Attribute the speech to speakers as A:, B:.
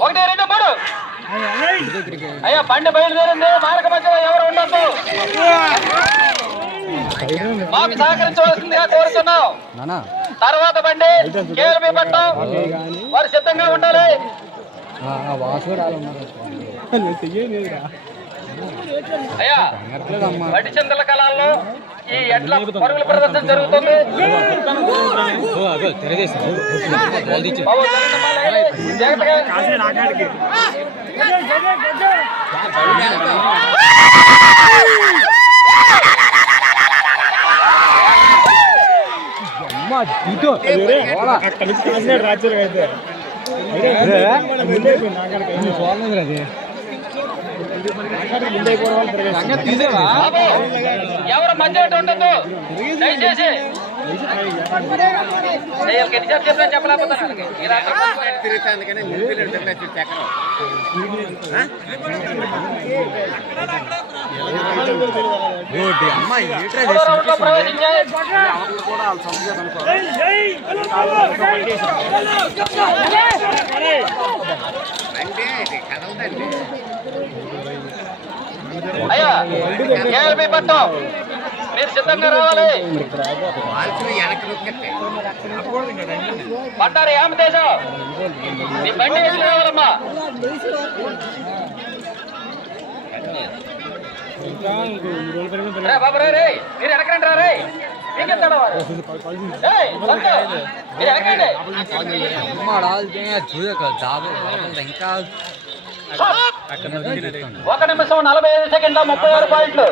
A: ఒకటి రెండు మూడు అయ్యా బండి బయలుదేరింది. మార్గ మధ్యలో ఎవరు ఉండొద్దు? మాకు సహకరించవలసిందిగా కోరుతున్నాం.
B: నానా.
A: తర్వాత బండి కేఎల్బి పట్టం. వారు సిద్ధంగా ఉండాలి. అయ్యా వడి చింతల కళాల్లో ఈ ఎడ్ల పరుగుల ప్రదర్శన జరుగుతుంది. బాబు, జరగండి ఎవరు మధ్య ఉండదు దయచేసి నేను ఎన్నిసార్లు చెప్పినా అయ్యా కేఎల్బి పట్టం. మీరు సిద్ధంగా రావాలి. పట్టారు ఏమదేశం మీ బండి వేసి రావాలమ్మా రే బాబు రే మీరు వెనకండి రా రే.
B: చూడక ఇంకా
A: ఒక నిమిషం నలభై ఐదు సెకండ్ల ముప్పై ఆరు పాయింట్లు.